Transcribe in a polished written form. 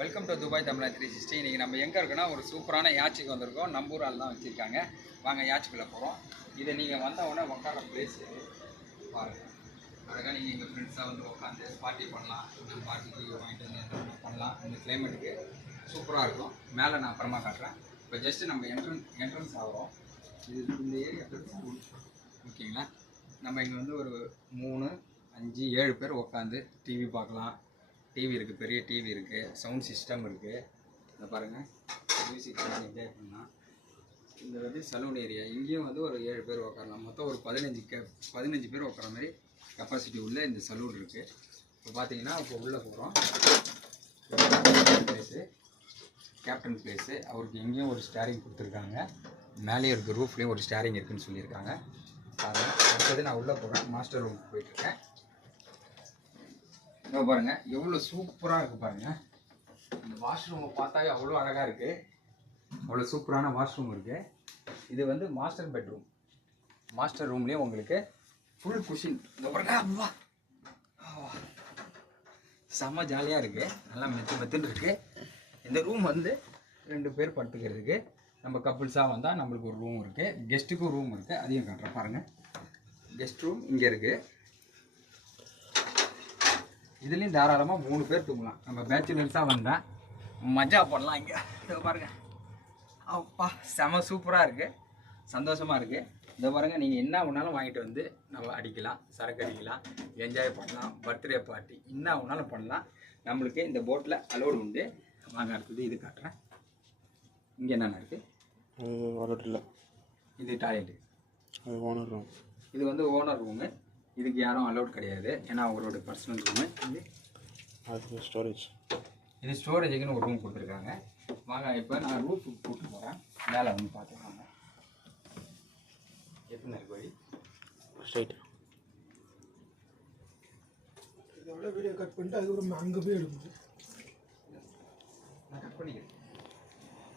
Welcome to Dubai தமிழா 360. இன்றைக்கி நம்ம எங்கே இருக்கோன்னா ஒரு சூப்பரான யாச்சிக்கு வந்திருக்கோம். நம்பூர் ஆள் தான் வச்சுருக்காங்க. வாங்க யாச்சிக்குள்ளே போகிறோம். இதை நீங்கள் வந்தவுடனே உட்கார பிளேஸ் பாருங்கள். அழகாக நீங்கள் எங்கள் ஃப்ரெண்ட்ஸாக வந்து உட்காந்து பார்ட்டி பண்ணலாம். பார்ட்டிக்கு வாங்கிட்டு வந்து பண்ணலாம். இந்த கிளைமேட்டுக்கு சூப்பராக இருக்கும். மேலே நான் அப்புறமா காட்டுறேன். இப்போ ஜஸ்ட்டு நம்ம என்ட்ரன்ஸ் ஆகிறோம். இது இந்த ஏரியா ஓகேங்களா. நம்ம இங்கே வந்து ஒரு 3, 5, 7 பேர் உட்காந்து டிவி பார்க்கலாம். டிவி இருக்குது, பெரிய டிவி இருக்குது, சவுண்ட் சிஸ்டம் இருக்குது. இதை பாருங்கள், மியூசிக் என்ஜாய் பண்ணலாம். இந்த வந்து சலூன் ஏரியா. இங்கேயும் வந்து ஒரு 7 பேர் உட்காரலாம். மொத்தம் ஒரு 15 பேர் உட்கார மாதிரி கெப்பாசிட்டி உள்ள இந்த சலூன் இருக்குது. இப்போ பார்த்தீங்கன்னா இப்போ உள்ளே போகிறோம். Place captain place. அவருக்கு எங்கேயும் ஒரு ஸ்டேரிங் கொடுத்துருக்காங்க. மேலேயும் இருக்குது, ரூஃப்லேயும் ஒரு ஸ்டேரிங் இருக்குதுன்னு சொல்லியிருக்காங்க. அடுத்தது நான் உள்ளே போகிறேன். மாஸ்டர் ரூமுக்கு போயிட்டுருக்கேன். இங்கே பாருங்கள் எவ்வளோ சூப்பராக இருக்குது பாருங்கள். இந்த வாஷ்ரூமை பார்த்தாவே அவ்வளோ அழகாக இருக்குது. அவ்வளோ சூப்பரான வாஷ்ரூம் இருக்குது. இது வந்து மாஸ்டர் பெட்ரூம். மாஸ்டர் ரூம்லேயும் உங்களுக்கு ஃபுல் குஷின். இங்கே பாருங்க, செம்ம ஜாலியாக இருக்குது. நல்லா மெத்துன்னு இருக்குது. இந்த ரூம் வந்து 2 பேர் படுத்துக்கிறதுக்கு. நம்ம கப்புள்ஸாக வந்தால் நம்மளுக்கு ஒரு ரூம் இருக்குது. கெஸ்ட்டுக்கும் ரூம் இருக்குது. அதையும் காட்டுறேன் பாருங்கள். கெஸ்ட் ரூம் இங்கே இருக்குது. இதுலேயும் தாராளமாக 3 பேர் தூங்கலாம். நம்ம பேச்சுலர்ஸாக வந்தால் மஜா பண்ணலாம். இங்கே இதை பாருங்கள், அப்பா செம சூப்பராக இருக்குது, சந்தோஷமாக இருக்குது. இதை பாருங்கள், நீங்கள் என்ன வேணாலும் வாங்கிட்டு வந்து நம்ம அடிக்கலாம், சரக்கு அடிக்கலாம், என்ஜாய் பண்ணலாம். பர்த்டே பார்ட்டி என்ன வேணாலும் பண்ணலாம். நம்மளுக்கு இந்த போட்டில் அலோடு உண்டு. வாங்க அடுத்தது இது காட்டுறேன். இங்கே என்னென்ன இருக்குது? இல்லை, இது டாய்லெட்டு, அது ஓனர் ரூம். இது வந்து ஓனர் ரூமு. இதுக்கு யாரும் அலோட் கிடையாது, ஏன்னா அவங்களோட பர்சனல் ரூமு. அது ஸ்டோரேஜ். இது ஸ்டோரேஜுக்குன்னு ஒரு ரூம் கொடுத்துருக்காங்க. வாங்க இப்போ நான் ரூஃபுக்கு கூப்பிட்டு போகிறேன். மேலே வந்து பார்த்துக்கோங்க எப்படி இருக்கு வழி. ஸ்ட்ரைட் இதோட வீடியோ கட் பண்ணிட்டு அதுக்கப்புறம் அங்கே போய் எடுக்கணும். நான் கட் பண்ணிக்கிறேன்.